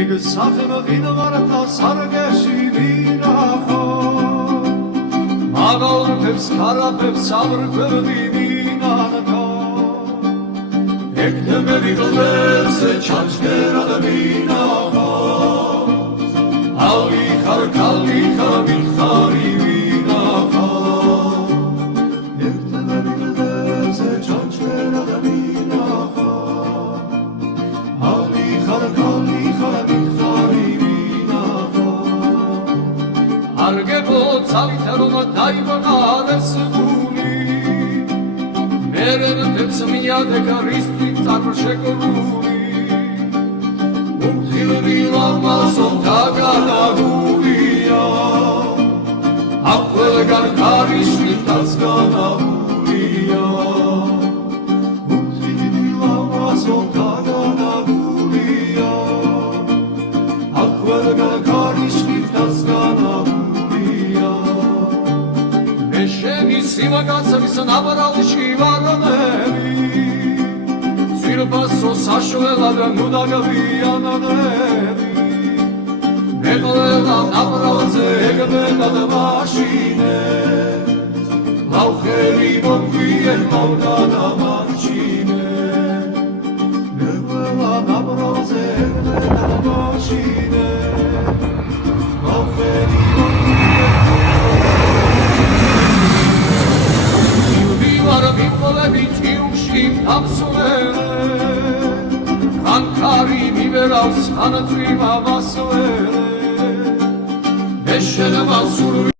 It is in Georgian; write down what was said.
ეგ სახემ ღინვართა სარგეში ვინახო მაღალფებს ქარაფებს საბრკვევდი ვინახო ეგ თემები გლებზე ჩაჯდერად ვინახო ალი ხარ კალი ხარ მიხარი ვინახო ეგ თემები გლებზე ჩაჯდერად ვინახო ალი ხარ კალი ხარ მიხარი ვინახო არგებო ძალით რომ დაიბღარეს გული მერენებს მიადე გარისთვის წარმშეკრული უმხილები ლამაზო დაგანაგულია აქ ყველგან ქარიშვილთაც განაგულია უმხილები ლამაზო დაგანაგულია აქ ყველგან ქარიშვილთაც განაგულია მე შენი სიმაგაცების ნაბრალში ვარონები ძირბასო საშველად ნუ დაგავიანანები მე ყველა ნაბრალზე ეგბენად მაშინებს ლავხელი მომგვიენ მოვდანამარჩინებს მე ყველა ნაბრალზე ეგბენად მაშინებს ლავხელი Ankari biberals, anatri mavasvere, eşene masur.